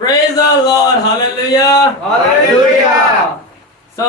Praise the Lord, hallelujah, Hallelujah. So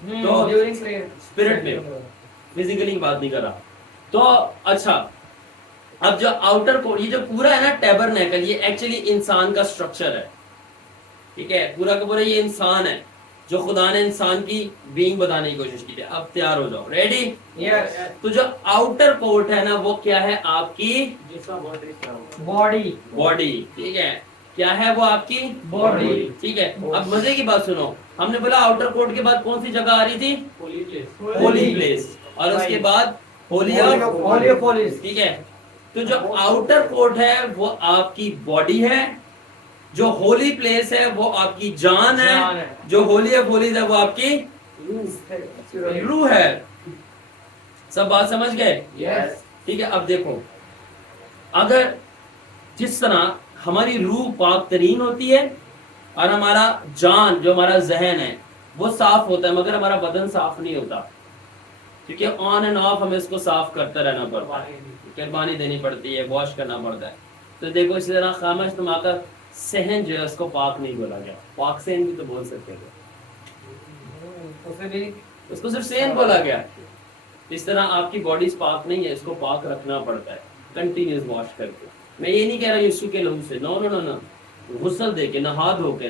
تو During prayer. Spirit میں physically کی بات نہیں کر رہا. تو اچھا اب جو آؤٹر کورٹ یہ جو پورا ہے نا ٹیبرنیکل یہ ایکچولی انسان کا اسٹرکچر ہے. ٹھیک ہے پورا کا پورا یہ انسان ہے جو خدا نے انسان کی بینگ بتانے کی کوشش کی ہے. اب تیار ہو جاؤ ریڈی. Yes. تو جو آؤٹر کورٹ ہے نا وہ کیا ہے آپ کی Body. باڈی. ٹھیک ہے کیا ہے وہ آپ کی Body. ٹھیک ہے. اب مزے کی بات سنو ہم نے بولا آؤٹر کورٹ کے بعد کون سی جگہ آ رہی تھی ہولی پلیس اور اس کے بعد ہولی Holy of Holies. ٹھیک ہے. تو جو آؤٹر کورٹ ہے وہ آپ کی باڈی ہے جو ہولی پلیس ہے وہ آپ کی جان ہے جو ہولی آف ہولیز ہے وہ آپ کی روح ہے. سب بات سمجھ گئے. Yes. ٹھیک ہے اب دیکھو اگر جس طرح ہماری روح پاک ترین ہوتی ہے اور ہمارا جان جو ہمارا ذہن ہے وہ صاف ہوتا ہے مگر ہمارا بدن صاف نہیں ہوتا کیونکہ آن اینڈ آف ہمیں اس کو صاف کرتا رہنا پڑتا ہے قربانی دینی پڑتی ہے واش کرنا پڑتا ہے. تو دیکھو اسی طرح خامش تما کا صحن جو ہے اس کو پاک نہیں بولا گیا. پاک صحن بھی تو بول سکتے تھے اس کو صرف صحن بولا گیا. اس طرح آپ کی باڈیز پاک نہیں ہے اس کو پاک رکھنا پڑتا ہے کنٹینیوس واش کر کے. میں یہ نہیں کہہ رہا یسوع کے لہو سے نو نو نو نو غسل دے کے نہا دھو کے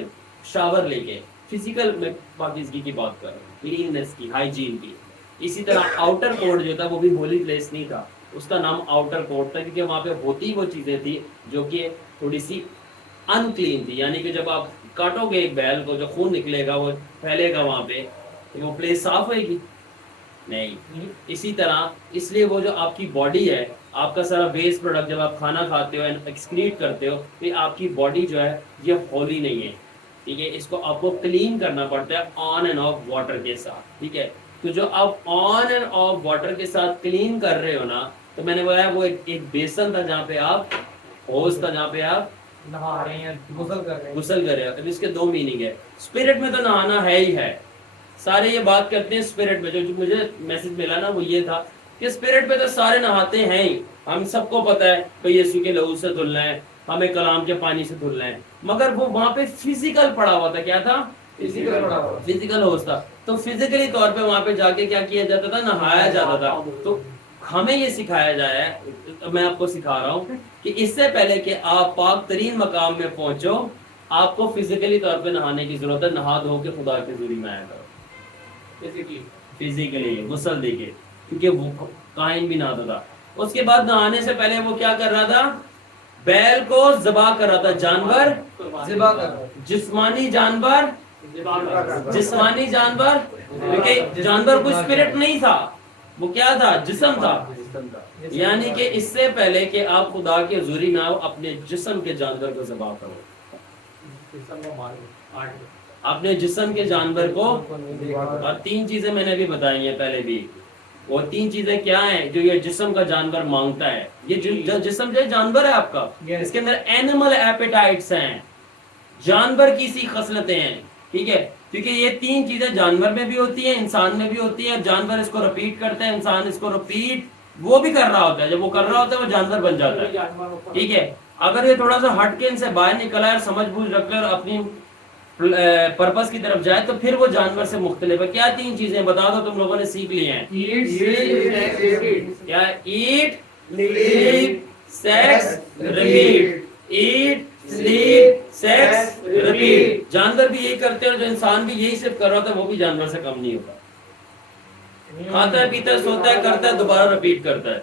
شاور لے کے فزیکل میں پاکیزگی کی بات کر رہا ہوں کلیننس کی ہائیجین کی. اسی طرح آؤٹر کورٹ جو تھا وہ بھی ہولی پلیس نہیں تھا اس کا نام آؤٹر کورٹ تھا کیونکہ وہاں پہ ہوتی وہ چیزیں تھی جو کہ تھوڑی سی ان کلین تھی. یعنی کہ جب آپ کاٹو گے ایک بیل کو جو خون نکلے گا وہ پھیلے گا وہاں پہ وہ پلیس صاف ہوئے گی نہیں. اسی طرح اس لیے وہ جو آپ کی باڈی ہے آپ کا سارا ویسٹ پروڈکٹ جب آپ کھانا کھاتے ہو ایکسکریٹ کرتے ہو تو آپ کی باڈی جو ہے یہ ہولی نہیں ہے. ٹھیک ہے اس کو آپ کو کلین کرنا پڑتا ہے آن اینڈ آف واٹر کے ساتھ. ٹھیک ہے تو جو آپ آن اینڈ آف واٹر کے ساتھ کلین کر رہے ہو نا تو میں نے بولا وہ ایک بیسن تھا جہاں پہ آپ ہوز تھا جہاں پہ آپ نہا رہے ہیں غسل کر رہے ہیں. غسل کر رہے ہو. اب اس کے دو میننگ ہے. اسپرٹ میں تو نہانا ہے ہی ہے سارے یہ بات کرتے ہیں اسپرٹ میں. جو مجھے میسج ملا نا وہ یہ تھا کہ اسپرٹ پہ تو سارے نہاتے ہیں ہی ہم سب کو پتا ہے کہ یسوع کے لہو سے دھلنا ہے ہمیں کلام کے پانی سے دھلنا ہے مگر وہ وہاں پہ فزیکل پڑا ہوا تھا. کیا تھا Physical پڑا ہوا. فزیکل ہوز تھا. تو فزیکلی طور پہ وہاں پہ جا کے کیا کیا جاتا تھا نہایا جاتا تھا. تو ہمیں یہ سکھایا جایا ہے میں آپ کو سکھا رہا ہوں کہ اس سے پہلے کہ آپ پاک ترین مقام میں پہنچو آپ کو فزیکلی طور پہ نہانے کی ضرورت ہے. نہا دھو کے خدا کے حضوری میں آیا کرو فزیکلی غسل دے کے کیونکہ وہ قائم بھی نہ تھا. اس کے بعد نہانے سے پہلے وہ کیا کر رہا تھا بیل کو ذبح کر رہا تھا. جانور ذبح کر رہے ہیں. جسمانی جانور جسمانی جانور کیونکہ جانور کوئی اسپرٹ نہیں تھا وہ کیا تھا جسم تھا. یعنی کہ اس سے پہلے کہ آپ خدا کے حضوری میں آؤ اپنے جسم کے جانور کو ذبح کرو. اپنے جسم کے جانور کو اور تین چیزیں میں نے بھی بتائی ہیں پہلے بھی. وہ تین چیزیں کیا ہیں جو یہ جسم کا جانور مانگتا ہے. یہ جسم جو جانور ہے آپ کا اس کے اندر اینیمل ایپیٹائٹس ہیں جانور کی سی خصلتیں ہیں. ٹھیک ہے کیونکہ یہ تین چیزیں جانور میں بھی ہوتی ہیں انسان میں بھی ہوتی ہیں. جانور اس کو رپیٹ کرتے ہیں انسان اس کو رپیٹ وہ بھی کر رہا ہوتا ہے. جب وہ کر رہا ہوتا ہے وہ جانور بن جاتا ہے. ٹھیک ہے اگر یہ تھوڑا سا ہٹ کے ان سے باہر نکلا ہے اور سمجھ بوجھ رکھ لے اور اپنی پرپس کی طرف جائے تو پھر وہ جانور سے مختلف ہے. کیا تین چیزیں بتا دو تم لوگوں نے سیکھ لی ہیں. کیا eat sleep sex repeat. Eat sleep sex repeat. جانور بھی یہی کرتے ہیں اور جو انسان بھی یہی صرف کر رہا ہوتا ہے وہ بھی جانور سے کم نہیں ہوتا. کھاتا ہے پیتا ہے سوتا ہے کرتا ہے دوبارہ ریپیٹ کرتا ہے.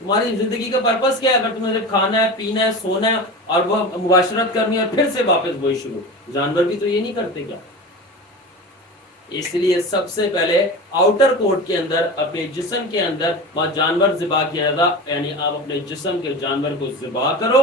تمہاری زندگی کا پرپس کیا ہے اگر تمہیں صرف کھانا ہے پینا ہے سونا ہے اور وہ مباشرت کرنی ہے اور پھر سے واپس وہی شروع. جانور بھی تو یہ نہیں کرتے کیا. اس لیے سب سے پہلے آؤٹر کورٹ کے اندر اپنے جسم کے اندر جانور ذبح کیا جاتا. یعنی آپ اپنے جسم کے جانور کو ذبح کرو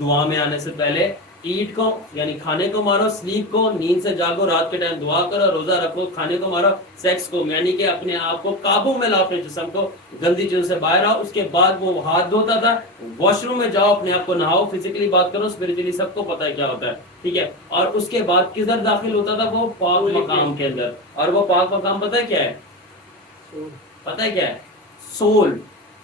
دعا میں آنے سے پہلے. ایٹ کو یعنی کھانے کو مارو. سلیپ کو نیند سے جاگو رات کے ٹائم دعا کرو. روزہ رکھو کھانے کو مارو. سیکس کو یعنی کہ اپنے آپ کو قابو میں لاؤ اپنے جسم کو گندی چیزوں سے باہر آؤ. اس کے بعد وہ ہاتھ دھوتا تھا واش روم میں جاؤ اپنے آپ کو نہاؤ. فزیکلی بات کرو اسپرچولی سب کو پتہ ہے کیا ہوتا ہے. ٹھیک ہے اور اس کے بعد کدھر داخل ہوتا تھا وہ پاک مقام کے اندر. اور وہ پاک مقام پتہ ہے کیا ہے پتہ ہے کیا ہے سول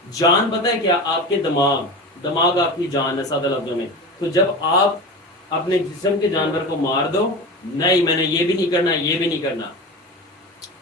جان. پتہ ہے کیا آپ کے دماغ آپ کی جان ہے سادہ لفظوں میں. تو جب آپ اپنے جسم کے جانور کو مار دو نہیں میں نے یہ بھی نہیں کرنا یہ بھی نہیں کرنا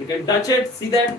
you can touch it, see that,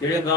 ਜਿਹੜੇ ਗਾਂ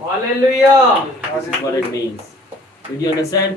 Hallelujah. This is what it means. Did you understand?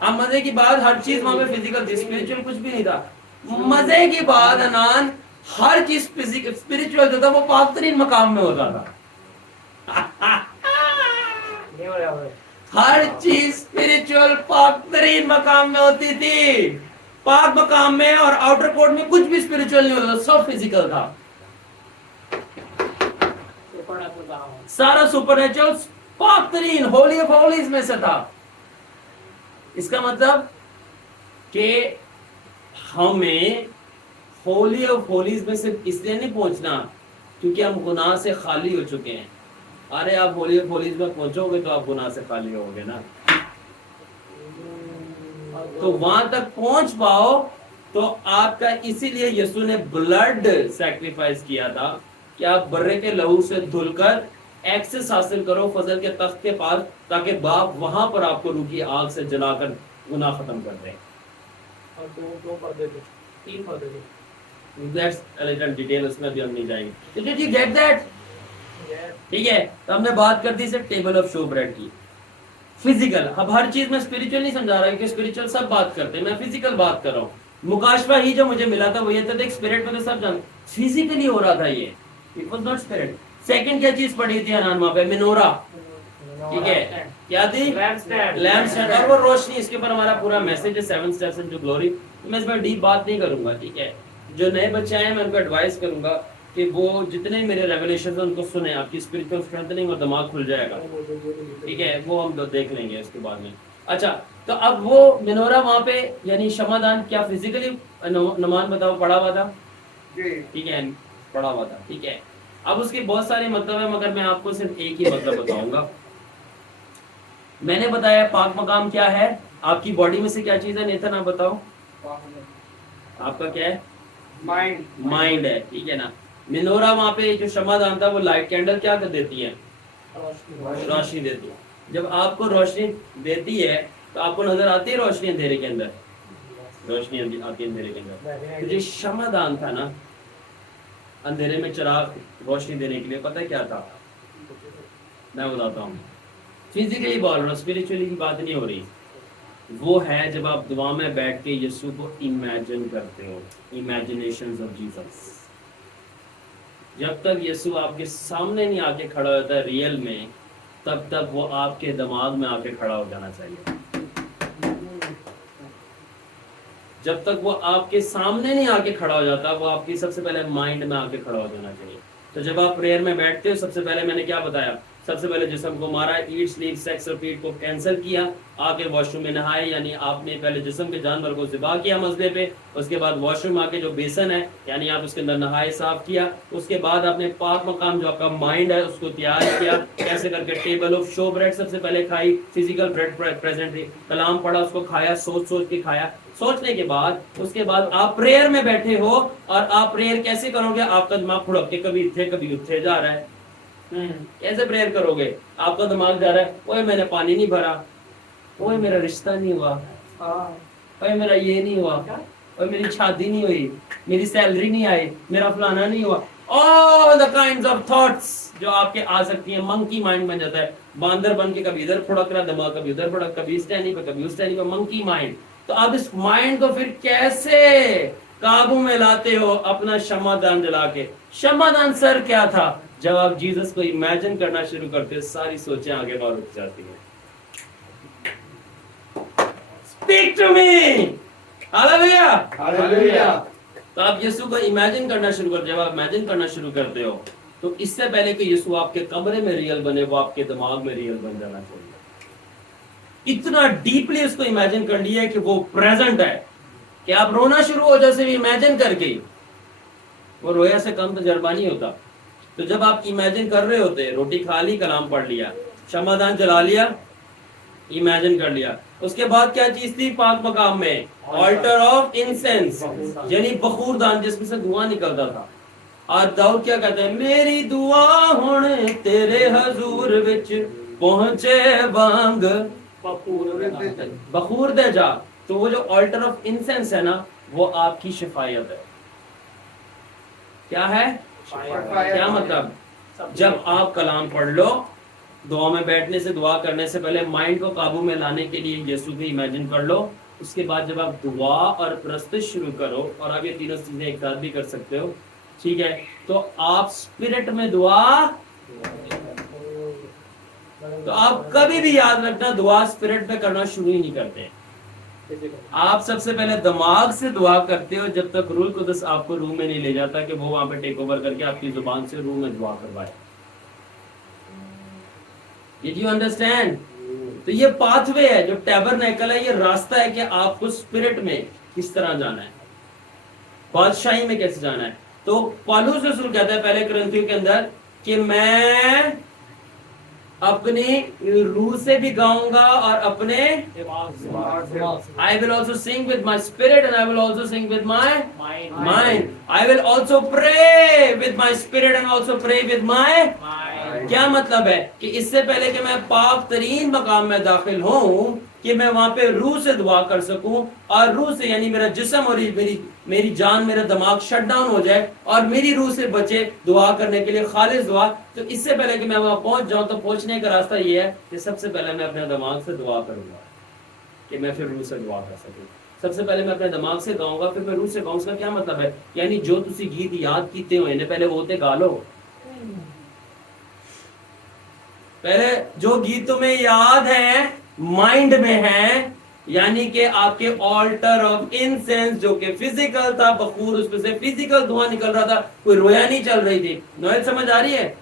اب مزے کی بات ہر چیز وہاں پہ فزیکل تھی, اسپرچل کچھ بھی نہیں تھا. مزے کی بات انان ہر چیز اسپرچل جو تھا وہ پاک ترین مقام میں ہوتا تھا. ہر چیز اسپرچل پاک ترین مقام میں ہوتی تھی. پاک مقام میں اور آؤٹر کورٹ میں کچھ بھی اسپرچل نہیں ہوتا تھا, سب فزیکل تھا. سارا سپر نیچرل پاک ترین ہولی آف ہولیز میں سے تھا. اس کا مطلب کہ ہمیں ہولی آف ہولیز میں صرف اس لیے نہیں پہنچنا کیونکہ ہم گناہ سے خالی ہو چکے ہیں. ارے آپ ہولی آف ہولیز میں پہنچو گے تو آپ گناہ سے خالی ہو گے نا. تو وہاں تک پہنچ پاؤ تو آپ کا اسی لیے یسوع نے بلڈ سیکریفائس کیا تھا کہ آپ برے کے لہو سے دھل کر ایکسس حاصل کرو فضل کے تخت کے پاس, تاکہ باپ وہاں پر آپ کو روح کی آگ سے جلا کر گناہ ختم کر دے. That's a little detail, اس میں بھی ہم نہیں جائیں گے. Did you get that? ٹھیک ہے, تو ہم نے بات کر دی سے ٹیبل آف شو بریڈ کی. فزیکل, اب ہر چیز میں اسپرچل نہیں سمجھا رہا کیونکہ اسپرچل سب بات کرتے ہیں, میں فزیکل بات کر رہا ہوں. مکاشفہ ہی جو مجھے ملا تھا وہ یہ تھا کہ اسپرٹ میں تو سب جان فزیکلی ہو رہا تھا, یہ it was not spirit. Second کیا چیز پڑھی تھی انان وہاں پہ, منورا. ٹھیک ہے, کیا تھی, لیمپ اسٹینڈ, اور وہ روشنی. اس کے اوپر ہمارا پورا میسج ہے 7 steps into glory. میں اس میں ڈیپ بات نہیں کروں گا. ٹھیک ہے, جو نئے بچے آئے ہیں میں ان کو ایڈوائز کروں گا کہ وہ جتنے میرے ریولیشنز ہیں ان کو سنیں, آپ کی اسپرچل اسٹرینتھننگ اور دماغ کھل جائے گا. ٹھیک ہے, وہ ہم دیکھ لیں گے اس کے بعد میں. اچھا, تو اب وہ منورا وہاں پہ یعنی شمعدان کیا فزیکلی نمان بتاؤ پڑا ہوا تھا. ٹھیک ہے, پڑا ہوا تھا. ٹھیک ہے, اب اس کے بہت سارے مطلب ہیں مگر میں آپ کو صرف ایک ہی مطلب بتاؤں گا. میں نے بتایا پاک مقام کیا ہے, آپ کی باڈی میں سے کیا چیز ہے. نیتن آپ بتاؤ, آپ کا کیا ہے, مائنڈ ہے. ٹھیک ہے نا. منورا وہاں پہ جو شمعدان تھا وہ لائٹ کینڈل کیا کر دیتی ہے, روشنی دیتی ہے. جب آپ کو روشنی دیتی ہے تو آپ کو نظر آتی ہے روشنی اندھیرے کے اندر, روشنی آتی ہے اندھیرے کے اندر. جو شمعدان تھا نا اندھیرے میں چراغ روشنی دینے کے لیے, پتہ کیا تھا, میں بتاتا ہوں. فزیکلی بول رہا ہوں, اسپرچولی کی بات نہیں ہو رہی. وہ ہے جب آپ دعا میں بیٹھ کے یسوع کو امیجن کرتے ہو, امیجنیشنز آف جیسس. جب تک یسوع آپ کے سامنے نہیں آ کے کھڑا ہوتا ہے ریئل میں, تب تک وہ آپ کے دماغ میں آ کے کھڑا ہو جانا چاہیے. جب تک وہ آپ کے سامنے نہیں آ کے کھڑا ہو جاتا, وہ آپ کی سب سے پہلے مائنڈ میں آ کے کھڑا ہو جانا چاہیے. تو جب آپ پریئر میں بیٹھتے ہو, سب سے پہلے میں نے کیا بتایا, سب سے پہلے جسم کو مارا, ایٹ سلیپ سیکس اور پیٹ کو کینسل کیا, آ کے واش روم میں نہائے, یعنی آپ نے پہلے جسم کے جانور کو ذبح کیا مسئلے پہ, اس کے بعد واش روم آ کے جو بیسن ہے یعنی آپ اس کے اندر نہائے, صاف کیا. اس کے بعد آپ نے پاک مقام جو آپ کا مائنڈ ہے اس کو تیار کیا, کیسے کر کے ٹیبل آف شو بریڈ سب سے پہلے کھائی, فزیکل بریڈ پریزنٹ تھی, کلام پڑھا, اس کو کھایا, سوچ کے کھایا. سوچنے کے بعد اس کے بعد آپ پریئر میں بیٹھے ہو, اور آپ پریئر کیسے کرو گے, آپ کا دماغ پھڑک کے کبھی اتھے کبھی اتھے جا رہا ہے. کیسے پریئر کرو گے, آپ کا دماغ جا رہا ہے, اوے میں نے پانی نہیں بھرا, اوے میرا رشتہ نہیں ہوا, اوے میرا یہ نہیں ہوا, اوے میری شادی نہیں ہوئی, میری سیلری نہیں آئی, میرا فلانا نہیں ہوا. all the kinds of thoughts جو آپ کے آ سکتی ہیں. منکی مائنڈ بن جاتا ہے, باندر بن کے کبھی ادھر پھڑک رہا دماغ, کبھی ادھر پھڑک, کبھی اس ٹہنی پہ کبھی اس ٹہنی پہ, منکی مائنڈ. تو آپ اس مائنڈ کو پھر کیسے قابو میں لاتے ہو, اپنا شمعدان جلا کے. شمعدان سر کیا تھا, جب آپ جیزس کو امیجن کرنا شروع کرتے ہو, ساری سوچیں آگے بڑھ رک جاتی ہیں. Speak to me. Hallelujah. تو آپ یسوع کو امیجن کرنا شروع کرتے, جب آپ امیجن کرنا شروع کرتے ہو تو اس سے پہلے کہ یسوع آپ کے کمرے میں ریئل بنے, وہ آپ کے دماغ میں ریئل بن جانا چاہیے. اتنا ڈیپلی اس کو امیجن کر لیا ہے کہ وہ پریزنٹ ہے, کہ آپ رونا شروع ہو جیسے بھی امیجن کر کے. وہ رویا سے کم تجربہ نہیں ہوتا. تو جب آپ امیجن کر رہے ہوتے, روٹی کھا لی, کلام پڑھ لیا, شمعدان جلا لیا, امیجن کر لیا, اس کے بعد کیا چیز تھی پاک مقام میں, آلٹر آف انسینس, یعنی بخور دان جس میں سے دھواں نکلتا تھا. آج داؤد کیا کہتا ہے, میری دعا ہونے تیرے حضور وچ پہنچے وانگ بخور دے جا. تو وہ جو آلٹر آف انسینس ہے نا, وہ آپ کی شفایت ہے. کیا ہے, کیا مطلب, جب آپ کلام پڑھ لو دعا میں بیٹھنے سے دعا کرنے سے پہلے مائنڈ کو قابو میں لانے کے لیے یسوع کو امیجن کر لو. اس کے بعد جب آپ دعا اور پرستش شروع کرو، اور آپ یہ تینوں چیزیں ایک ساتھ بھی کر سکتے ہو، ٹھیک ہے، تو آپ اسپرٹ میں دعا، تو آپ کبھی بھی یاد رکھنا دعا اسپرٹ میں کرنا شروع ہی نہیں کرتے. آپ سب سے پہلے دماغ سے دعا کرتے ہو جب تک روح القدس آپ کو روح میں نہیں لے جاتا کہ وہ وہاں پہ ٹیک اوور کر کے آپ کی زبان سے روح میں دعا کروائے. Did you understand؟ تو یہ پاتھ وے ہے جو ٹیبرنیکل ہے، یہ راستہ ہے کہ آپ کو اسپرٹ میں کس طرح جانا ہے، بادشاہی میں کیسے جانا ہے. تو پالوس رسول کہتا ہے پہلے کرنتھیوں کے اندر کہ میں اپنی روح سے بھی گاؤں گا اور اپنے I will also sing with my spirit and I will also sing with my mind. I will also pray with my spirit and also pray with my. کیا مطلب ہے کہ اس سے پہلے کہ میں پاک ترین مقام میں داخل ہوں کہ میں وہاں پہ روح سے دعا کر سکوں، اور روح سے یعنی میرا جسم اور میری جان، میرا دماغ شٹ ڈاؤن ہو جائے اور میری روح سے بچے دعا کرنے کے لیے خالص دعا. تو اس سے پہلے کہ میں وہاں پہنچ جاؤں تو پہنچنے کا راستہ یہ ہے کہ سب سے پہلے میں اپنے دماغ سے دعا کروں گا کہ میں پھر روح سے دعا کر سکوں. سب سے پہلے میں اپنے دماغ سے گاؤں گا پھر میں روح سے گاؤں. اس کا کیا مطلب ہے؟ یعنی جو تسی گیت یاد کیتے ہوئے نے پہلے وہ تے گا لو. پہلے جو گیت تمہیں یاد ہے مائنڈ میں ہے، یعنی کہ آپ کے آلٹر آف انسینس جو کہ فزیکل تھا، بخور اس پہ سے فزیکل دھواں نکل رہا تھا، کوئی رویا نہیں چل رہی تھی. نویل سمجھ آ رہی ہے؟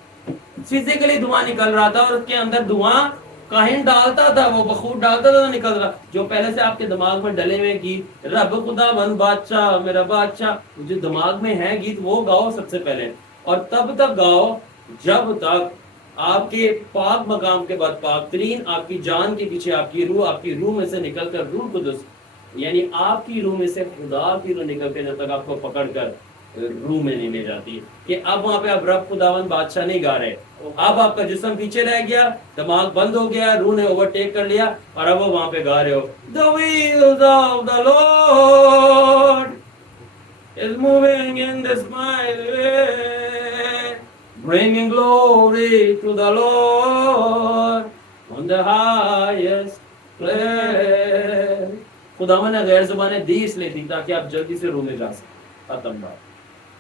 فزیکلی دھواں نکل رہا تھا اور اس کے اندر دھواں کاہن ڈالتا تھا، وہ بخور ڈالتا تھا، نکل رہا جو پہلے سے آپ کے دماغ میں ڈلے ہوئے گیت، رب خدا بند بادشاہ میرا بادشاہ، جو دماغ میں ہے گیت وہ گاؤ سب سے پہلے. اور تب تک گاؤ جب تک آپ کے پاک مقام کے بعد پاک ترین آپ کی جان کے پیچھے آپ کی روح میں سے نکل کر روح قدس یعنی آپ کی روح میں سے خدا کی روح نکل کے جب تک آپ کو پکڑ کر روح میں نہیں لے جاتی کہ اب وہاں پہ آپ رب خداوند بادشاہ نہیں گا رہے. اب آپ کا جسم پیچھے رہ گیا، دماغ بند ہو گیا، روح نے اوورٹیک کر لیا اور اب وہ وہاں پہ گا رہے ہو The wheels of the Lord is moving in this mighty way, bringing glory to the Lord on the highest place. خداوند نے غیر زبانیں دی اس لیے تھی تاکہ آپ جلدی سے روح میں جا سکیں. ختم بات.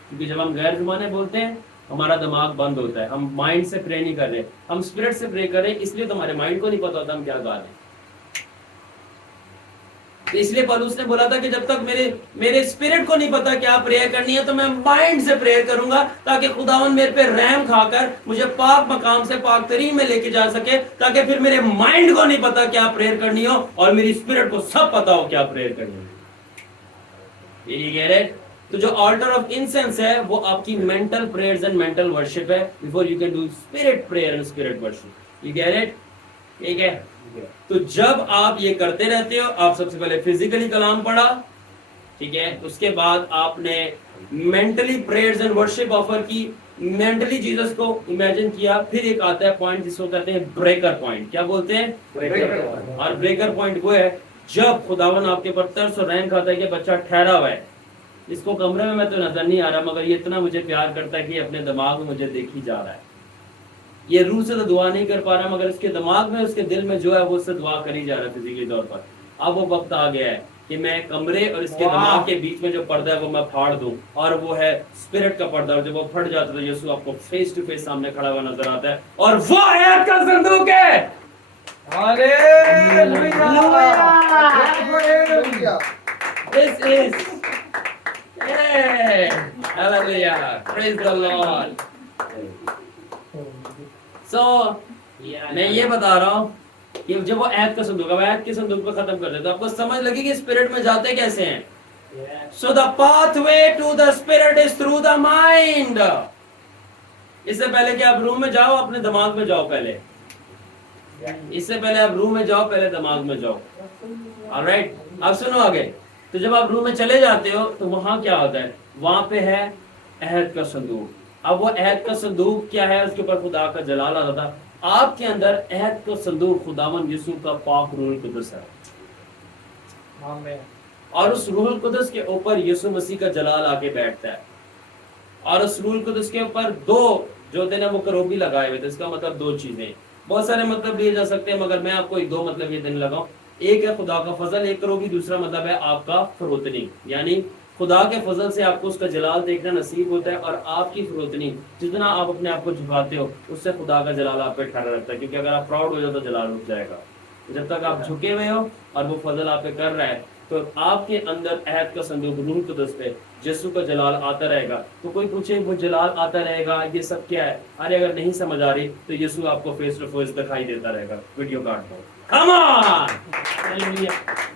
کیونکہ جب ہم غیر زبانیں بولتے ہیں ہمارا دماغ بند ہوتا ہے، ہم مائنڈ سے پرے نہیں کر رہے، ہم اسپرٹ سے پرے کر رہے ہیں، اس لیے تمہارے مائنڈ کو نہیں پتا ہوتا ہم کیا گا رہے ہیں. اس لیے پالوس نے بولا تھا کہ جب تک میرے اسپرٹ کو نہیں پتا کیا پریئر کرنی ہے تو میں مائنڈ سے پریئر کروں گا تاکہ خداوند میرے پہ رحم کھا کر مجھے پاک مقام سے پاک ترین میں لے کے جا سکے، تاکہ پھر میرے مائنڈ کو نہیں پتا کیا پریئر کرنی ہو اور میری اسپرٹ کو سب پتا ہو کیا پریئر کرنی ہو. یہی کہہ رہے. تو جو آلٹر آف انسینس ہے وہ آپ کی mental prayers and mental worship ہے before you can do spirit prayer and spirit worship. You get it? ٹھیک ہے. تو جب آپ یہ کرتے رہتے ہو، آپ سب سے پہلے فزیکلی کلام پڑھا، ٹھیک ہے، اس کے بعد آپ نے mentally prayers and worship offer کی، مینٹلی جیسس کو امیجن کیا. پھر ایک آتا ہے پوائنٹ جس کو کہتے ہیں بریکر پوائنٹ. کیا بولتے ہیں؟ اور بریکر پوائنٹ وہ ہے جب خداوند آپ کے پر ترس اور رحم کھاتا ہے کہ بچہ ٹھہرا ہوا ہے، اس کو کمرے میں تو نظر نہیں آ رہا مگر یہ اتنا مجھے پیار کرتا ہے کہ اپنے دماغ میں مجھے دیکھی جا رہا ہے. یہ روح سے تو دعا نہیں کر پا رہا مگر اس کے دماغ میں اس کے دل میں جو ہے وہ اس سے دعا کری جا رہا ہے فزیکلی طور پر. اب وہ وقت آ گیا ہے کہ میں کمرے اور اس کے دماغ کے بیچ میں جو پردہ ہے وہ میں پھاڑ دوں، اور وہ ہے اسپرٹ کا پردہ. اور جب وہ پھٹ جاتا ہے تو یسوع آپ کو فیس ٹو فیس سامنے کھڑا ہوا نظر آتا ہے اور وہ آیات کا صندوق ہے. This is Hallelujah. Praise the Lord. So میں یہ بتا رہا ہوں کہ جب وہ عہد کا صندوق، اب عہد کے صندوق پہ ختم کر دے تو آپ کو سمجھ لگے کہ اسپرٹ میں جاتے کیسے ہیں. So the pathway to the spirit is through the mind. اس سے پہلے کہ آپ روح میں جاؤ اپنے دماغ میں جاؤ پہلے. اس سے پہلے آپ روح میں جاؤ پہلے دماغ میں جاؤ. Alright. اب سنو آگے. تو جب آپ روح میں چلے جاتے ہو تو وہاں کیا ہوتا ہے؟ وہاں پہ ہے عہد کا صندوق. اب وہ عہد کا صندوق کیا ہے؟ اس کے اوپر خدا کا جلال آتا تھا. آپ کے اندر عہد کا صندوق خداوند یسوع کا پاک روح القدس ہے، اور اس روح القدس کے اوپر یسوع مسیح کا جلال آ کے بیٹھتا ہے. اور اس روح القدس کے اوپر دو جو تھے نا وہ کروبی لگائے ہوئے تھے. اس کا مطلب دو چیزیں. بہت سارے مطلب لیے جا سکتے ہیں مگر میں آپ کو ایک دو مطلب یہ دینے لگا ہوں. ایک ہے خدا کا فضل ایک کرو گی, دوسرا مطلب ہے آپ کا فروتنی, یعنی خدا کے فضل سے آپ کو اس کا جلال دیکھنا نصیب ہوتا ہے, اور آپ کی فروتنی جتنا آپ اپنے آپ کو جھکاتے ہو اس سے خدا کا جلال آپ پہ ٹھہرا رہتا ہے, کیونکہ اگر آپ پراؤڈ ہو جاؤ تو جلال رک جائے گا. جب تک آپ جھکے ہوئے ہو اور وہ فضل آپ پہ کر رہا ہے تو آپ کے اندر عہد کا صندوق روح القدس پہ یسوع کا جلال آتا رہے گا. تو کوئی پوچھے وہ جلال آتا رہے گا یہ سب کیا ہے, ارے اگر نہیں سمجھ آ رہی تو یسوع آپ کو فیس ٹو فیس دکھائی دیتا رہے گا ویڈیو کارڈ پر. Come on! Hallelujah.